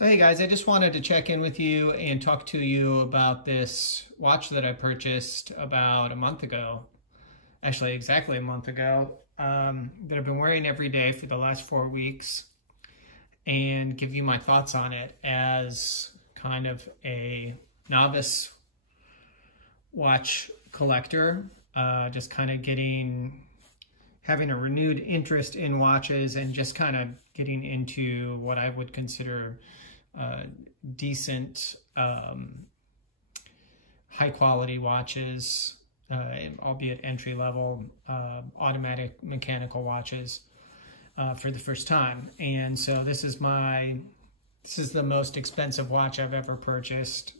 So hey guys, I just wanted to check in with you and talk to you about this watch that I purchased about a month ago, actually exactly a month ago, that I've been wearing every day for the last 4 weeks, and give you my thoughts on it as kind of a novice watch collector, just kind of having a renewed interest in watches and just kind of getting into what I would consider decent, high quality watches, albeit entry level, automatic mechanical watches for the first time. And so this is the most expensive watch I've ever purchased.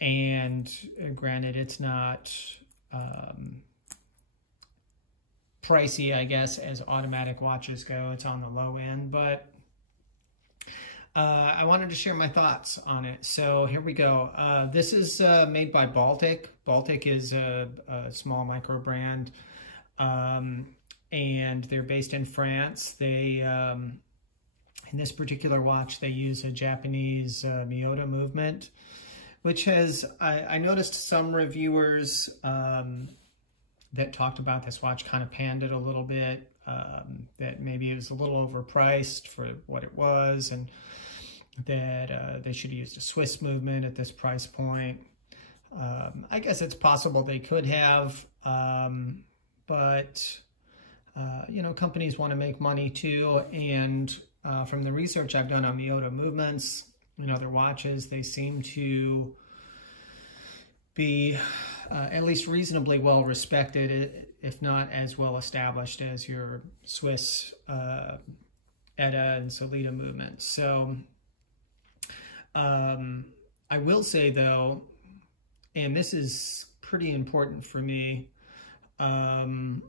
And granted, it's not pricey, I guess, as automatic watches go. It's on the low end, but I wanted to share my thoughts on it. So here we go. This is made by Baltic. Baltic is a small micro brand, and they're based in France. They, in this particular watch, they use a Japanese Miyota movement, which has, I noticed some reviewers that talked about this watch kind of panned it a little bit, that maybe it was a little overpriced for what it was, and that they should have used a Swiss movement at this price point. I guess it's possible they could have, but you know, companies want to make money too, and from the research I've done on Miyota movements and other watches, they seem to be at least reasonably well respected, if not as well established as your Swiss ETA and Solita movements. So I will say though, and this is pretty important for me, I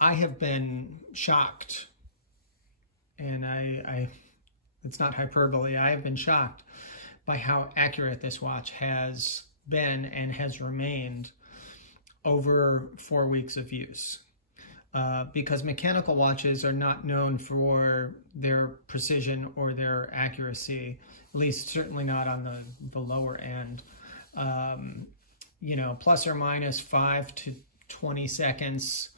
have been shocked, and it's not hyperbole, I have been shocked by how accurate this watch has been and has remained over 4 weeks of use. Because mechanical watches are not known for their precision or their accuracy, at least certainly not on the lower end. You know, plus or minus 5 to 20 seconds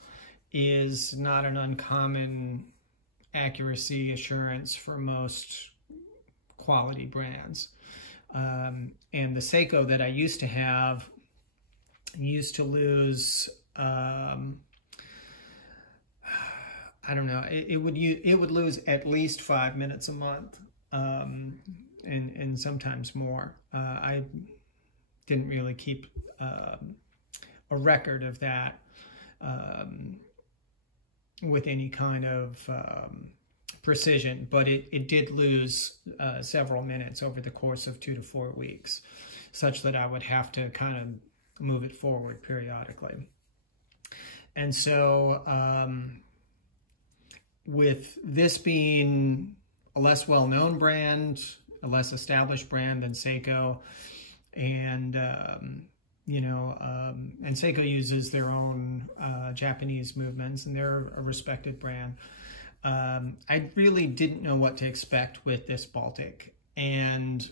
is not an uncommon accuracy assurance for most quality brands. And the Seiko that I used to have used to lose, I don't know, it would lose at least 5 minutes a month, and sometimes more. I didn't really keep a record of that with any kind of precision, but it did lose several minutes over the course of 2 to 4 weeks, such that I would have to kind of move it forward periodically. And so with this being a less well-known brand, a less established brand than Seiko, and you know, and Seiko uses their own Japanese movements, and they're a respected brand. I really didn't know what to expect with this Baltic, and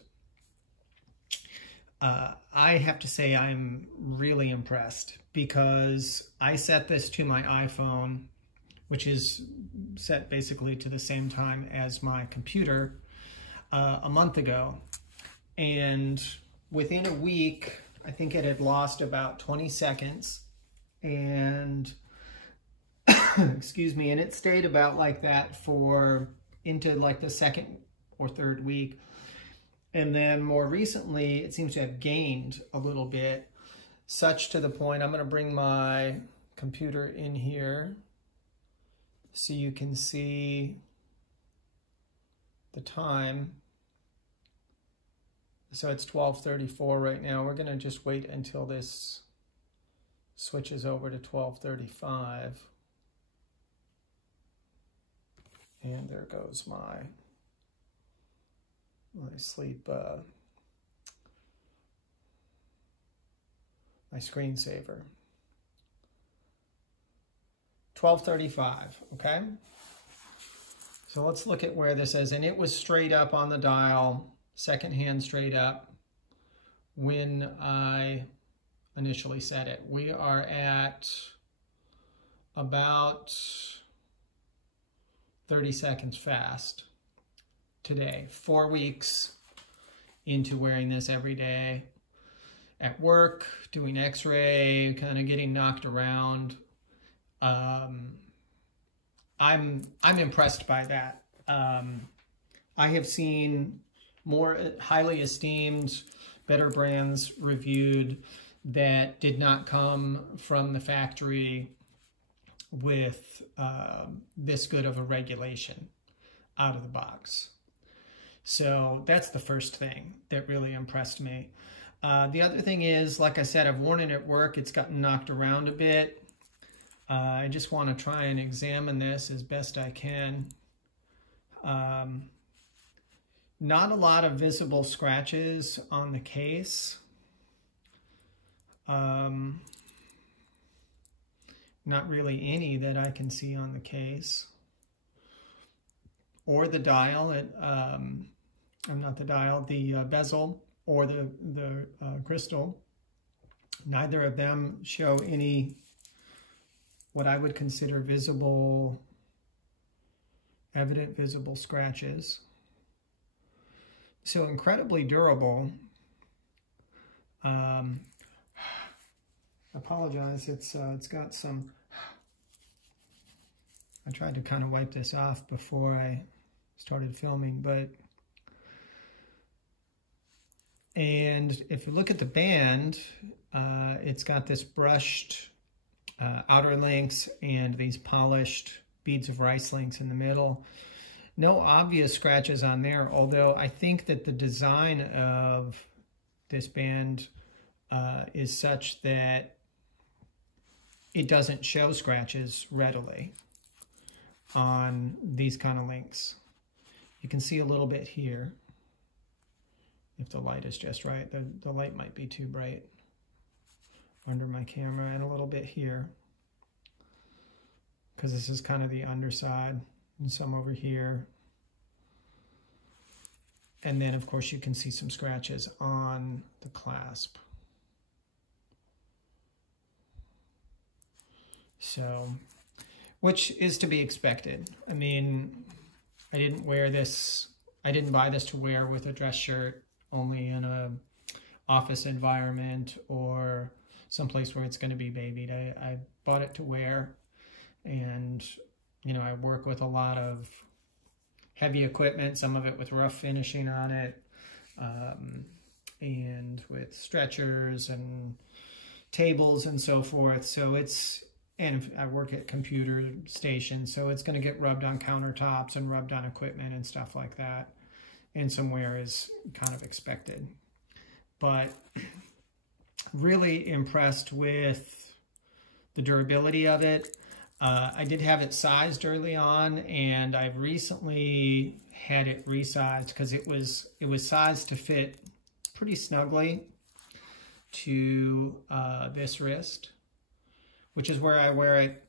I have to say I'm really impressed, because I set this to my iPhone, which is set basically to the same time as my computer, a month ago, and within a week I think it had lost about 20 seconds, and excuse me, and it stayed about like that for into like the second or third week. And then more recently, it seems to have gained a little bit, such to the point, I'm going to bring my computer in here so you can see the time. So it's 12:34 right now. We're going to just wait until this switches over to 12:35. And there goes my sleep, my screensaver. 12:35, okay? So let's look at where this is. And it was straight up on the dial, second hand straight up when I initially set it. We are at about 30 seconds fast today, 4 weeks into wearing this every day at work, doing x-ray, kind of getting knocked around. I'm impressed by that. I have seen more highly esteemed, better brands reviewed that did not come from the factory with this good of a regulation out of the box. So that's the first thing that really impressed me. The other thing is, like I said, I've worn it at work. It's gotten knocked around a bit. I just want to try and examine this as best I can. Not a lot of visible scratches on the case. Not really any that I can see on the case. Or the dial, not the dial, the bezel or the crystal. Neither of them show any what I would consider visible, evident visible scratches. So incredibly durable. Apologize, it's got some, I tried to kind of wipe this off before I started filming, and if you look at the band, it's got this brushed outer links and these polished beads of rice links in the middle. No obvious scratches on there, although I think that the design of this band is such that it doesn't show scratches readily on these kind of links. You can see a little bit here if the light is just right. The light might be too bright under my camera, and a little bit here because this is kind of the underside, and some over here. And then of course you can see some scratches on the clasp. So, which is to be expected. I mean, I didn't wear this, I didn't buy this to wear with a dress shirt, only in a office environment or someplace where it's going to be babied. I bought it to wear, and you know, I work with a lot of heavy equipment, some of it with rough finishing on it, and with stretchers and tables and so forth. So it's, and I work at computer stations, so it's going to get rubbed on countertops and rubbed on equipment and stuff like that. And some wear is kind of expected. But really impressed with the durability of it. I did have it sized early on, and I've recently had it resized because it was sized to fit pretty snugly to this wrist, which is where I wear it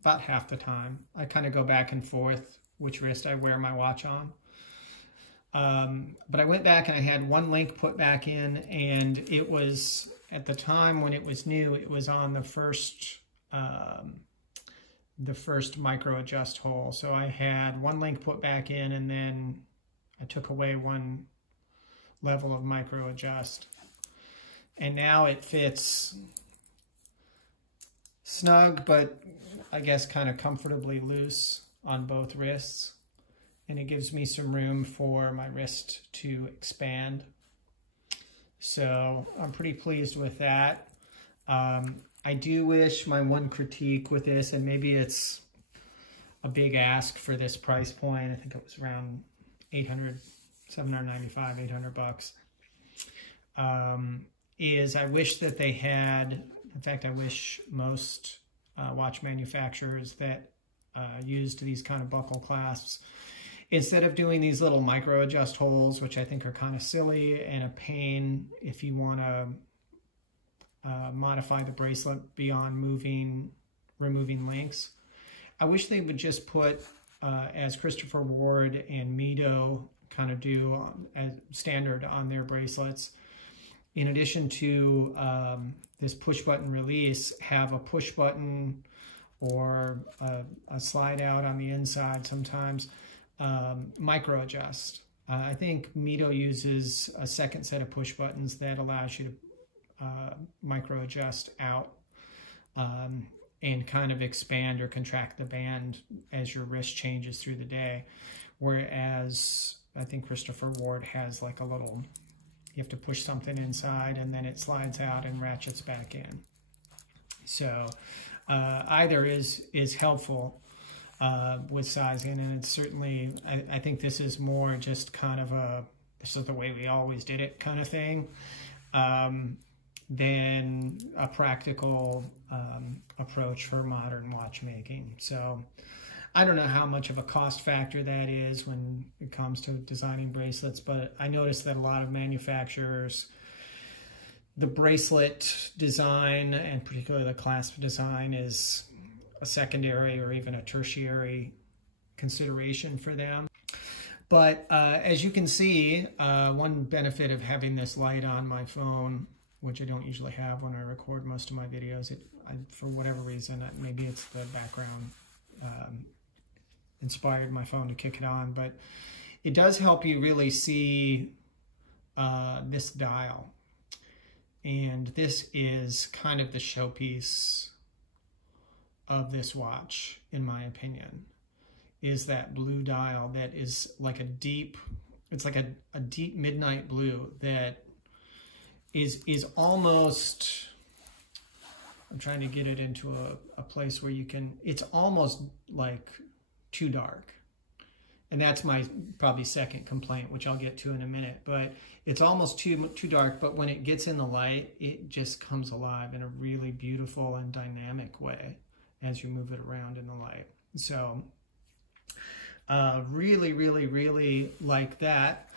about half the time. I kind of go back and forth which wrist I wear my watch on. But I went back and I had one link put back in, and it was, at the time when it was new, it was on the first micro adjust hole. So I had one link put back in, and then I took away one level of micro adjust. And now it fits snug, but I guess kind of comfortably loose on both wrists. And it gives me some room for my wrist to expand. So I'm pretty pleased with that. I do wish, my one critique with this, and maybe it's a big ask for this price point, I think it was around $795, 800 bucks, is I wish that they had, in fact, I wish most watch manufacturers that used these kind of buckle clasps, instead of doing these little micro adjust holes, which I think are kind of silly and a pain if you want to modify the bracelet beyond removing links, I wish they would just put as Christopher Ward and Miyota kind of do as standard on their bracelets. In addition to this push button release, have a push button or a slide out on the inside sometimes, micro adjust. I think Miyota uses a second set of push buttons that allows you to micro adjust out and kind of expand or contract the band as your wrist changes through the day. Whereas I think Christopher Ward has like a little, you have to push something inside and then it slides out and ratchets back in. So either is helpful with sizing, and it's certainly, I think this is more just kind of this is the way we always did it kind of thing, than a practical approach for modern watchmaking. So I don't know how much of a cost factor that is when it comes to designing bracelets, but I noticed that a lot of manufacturers, the bracelet design and particularly the clasp design is a secondary or even a tertiary consideration for them. But as you can see, one benefit of having this light on my phone, which I don't usually have when I record most of my videos, for whatever reason, maybe it's the background inspired my phone to kick it on, but it does help you really see this dial. And this is kind of the showpiece of this watch, in my opinion, is that blue dial that is like a deep, it's like a deep midnight blue that is almost, I'm trying to get it into a place where you can, it's almost like too dark. And that's my probably second complaint, which I'll get to in a minute, but it's almost too dark, but when it gets in the light, it just comes alive in a really beautiful and dynamic way as you move it around in the light. So really, really, really like that.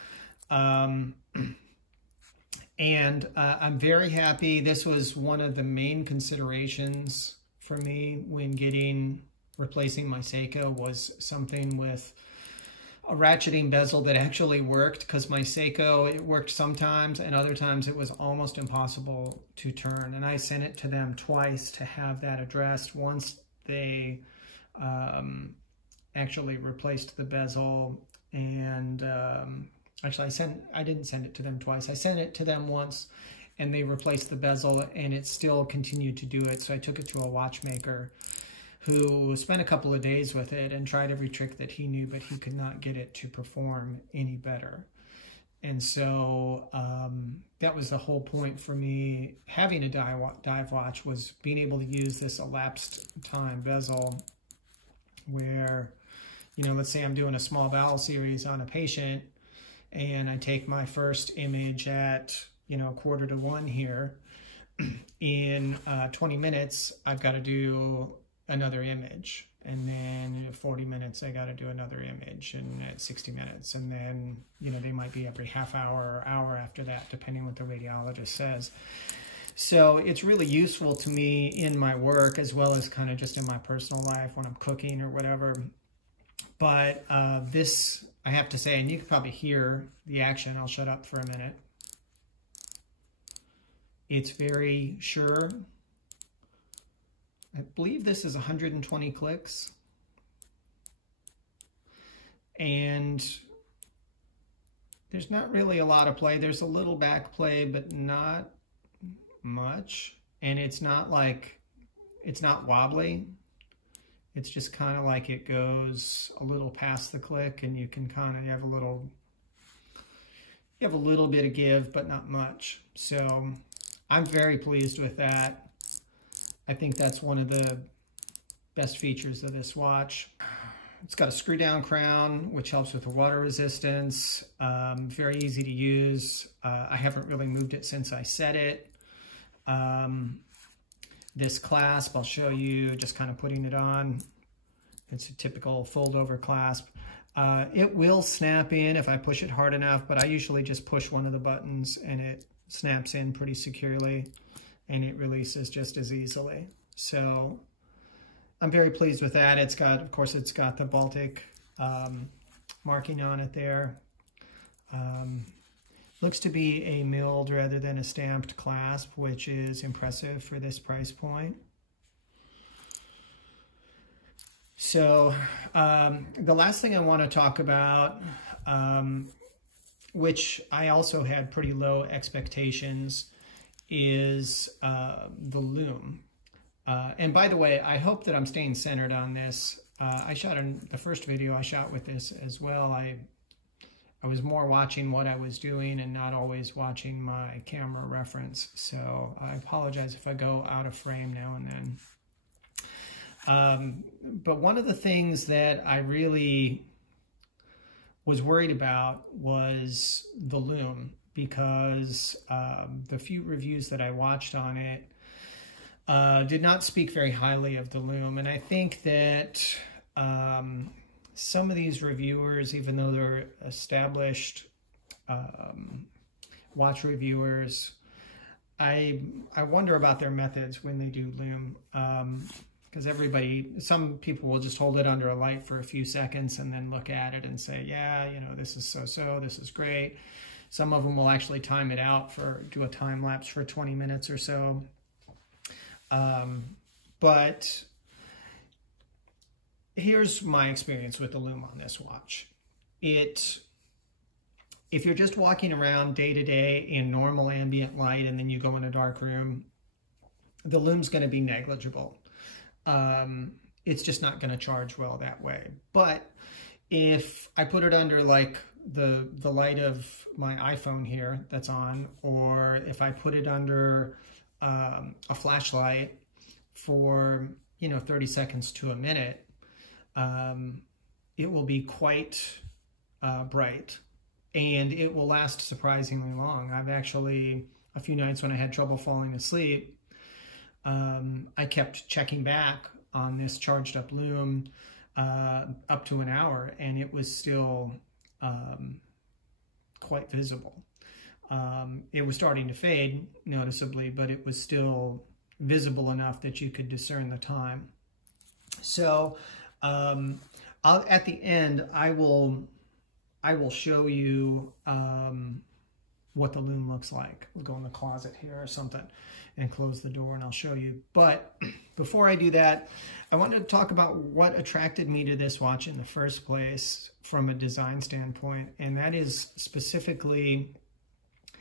And I'm very happy. This was one of the main considerations for me when replacing my Seiko, was something with a ratcheting bezel that actually worked, because my Seiko, it worked sometimes and other times it was almost impossible to turn. And I sent it to them twice to have that addressed. Once they actually replaced the bezel, and actually I didn't send it to them twice. I sent it to them once and they replaced the bezel and it still continued to do it. So I took it to a watchmaker who spent a couple of days with it and tried every trick that he knew, but he could not get it to perform any better. And so that was the whole point for me having a dive watch, was being able to use this elapsed time bezel where, you know, let's say I'm doing a small bowel series on a patient and I take my first image at, you know, 1:45 here. In 20 minutes, I've got to do another image, and then in 40 minutes I got to do another image, and at 60 minutes, and then, you know, they might be every half hour or hour after that, depending what the radiologist says. So it's really useful to me in my work as well as kind of just in my personal life when I'm cooking or whatever. But this, I have to say, and you can probably hear the action, I'll shut up for a minute. It's very sure. I believe this is 120 clicks. And there's not really a lot of play. There's a little back play, but not much. And it's not like, it's not wobbly. It's just kind of like it goes a little past the click, and you can kind of have a little bit of give, but not much. So I'm very pleased with that. I think that's one of the best features of this watch. It's got a screw down crown, which helps with the water resistance. Very easy to use. I haven't really moved it since I set it. This clasp, I'll show you just kind of putting it on. It's a typical fold over clasp. It will snap in if I push it hard enough, but I usually just push one of the buttons and it snaps in pretty securely, and it releases just as easily. So I'm very pleased with that. It's got, of course, it's got the Baltic marking on it there. Looks to be a milled rather than a stamped clasp, which is impressive for this price point. So the last thing I want to talk about, which I also had pretty low expectations, is the Lume. And by the way, I hope that I'm staying centered on this. I shot in the first video I shot with this as well. I was more watching what I was doing and not always watching my camera reference. So I apologize if I go out of frame now and then. But one of the things that I really was worried about was the Lume, because the few reviews that I watched on it did not speak very highly of the Lume. And I think that some of these reviewers, even though they're established watch reviewers, I wonder about their methods when they do Lume. Because some people will just hold it under a light for a few seconds and then look at it and say, yeah, you know, this is so-so, this is great. Some of them will actually time it out do a time lapse for 20 minutes or so. But here's my experience with the Lume on this watch. If you're just walking around day to day in normal ambient light and then you go in a dark room, the Lume's going to be negligible. It's just not going to charge well that way. But if I put it under like the light of my iPhone here that's on, or if I put it under a flashlight for 30 seconds to a minute, it will be quite bright, and it will last surprisingly long. I've actually, a few nights when I had trouble falling asleep, I kept checking back on this charged up Lume up to an hour, and it was still quite visible. It was starting to fade noticeably, but it was still visible enough that you could discern the time. So at the end, I will show you what the Lume looks like. We'll go in the closet here or something and close the door and I'll show you. But before I do that, I wanted to talk about what attracted me to this watch in the first place from a design standpoint. And that is specifically,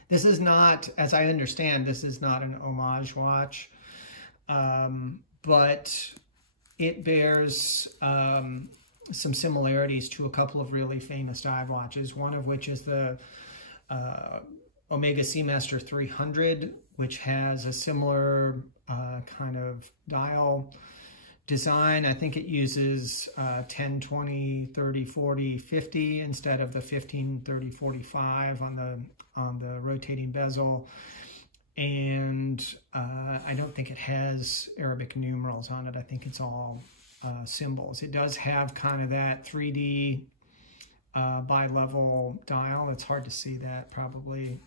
this is not, as I understand, this is not an homage watch, but it bears some similarities to a couple of really famous dive watches, one of which is the Omega Seamaster 300, which has a similar kind of dial design. I think it uses 10, 20, 30, 40, 50 instead of the 15, 30, 45 on the rotating bezel. And I don't think it has Arabic numerals on it. I think it's all symbols. It does have kind of that 3D bi-level dial. It's hard to see that probably.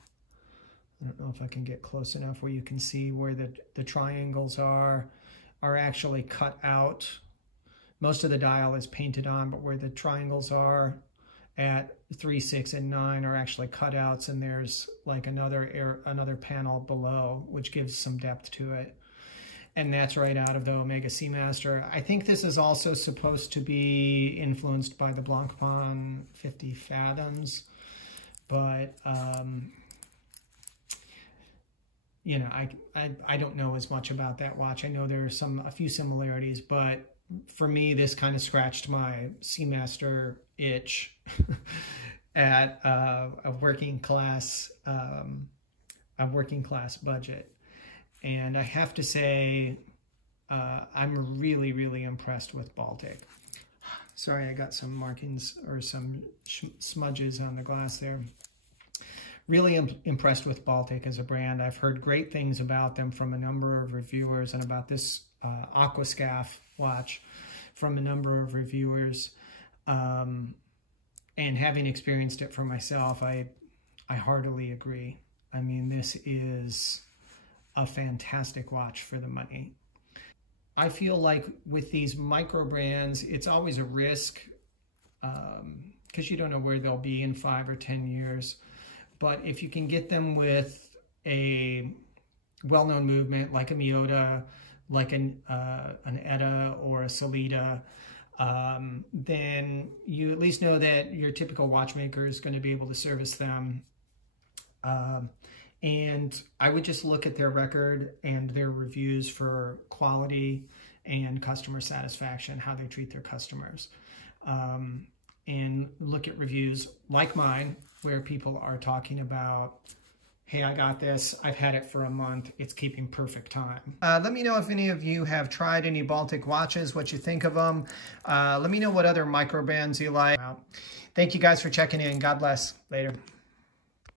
I don't know if I can get close enough where you can see where the triangles are actually cut out. Most of the dial is painted on, but where the triangles are at 3, 6, and 9 are actually cutouts, and there's like another panel below, which gives some depth to it. And that's right out of the Omega Seamaster. I think this is also supposed to be influenced by the Blancpain 50 Fathoms, but you know, I don't know as much about that watch. I know there are a few similarities, but for me, this kind of scratched my Seamaster itch at a working class budget. And I have to say, I'm really, really impressed with Baltic. Sorry, I got some markings or some smudges on the glass there. Really impressed with Baltic as a brand. I've heard great things about them from a number of reviewers, and about this Aquascaphe watch from a number of reviewers. And having experienced it for myself, I heartily agree. I mean, this is a fantastic watch for the money. I feel like with these micro brands, it's always a risk because you don't know where they'll be in 5 or 10 years. But if you can get them with a well-known movement like a Miyota, like an Etta or a Salida, then you at least know that your typical watchmaker is going to be able to service them. And I would just look at their record and their reviews for quality and customer satisfaction, how they treat their customers. And look at reviews like mine, where people are talking about, hey, I got this, I've had it for a month, it's keeping perfect time. Let me know if any of you have tried any Baltic watches, what you think of them. Let me know what other micro bands you like. Thank you guys for checking in. God bless. Later.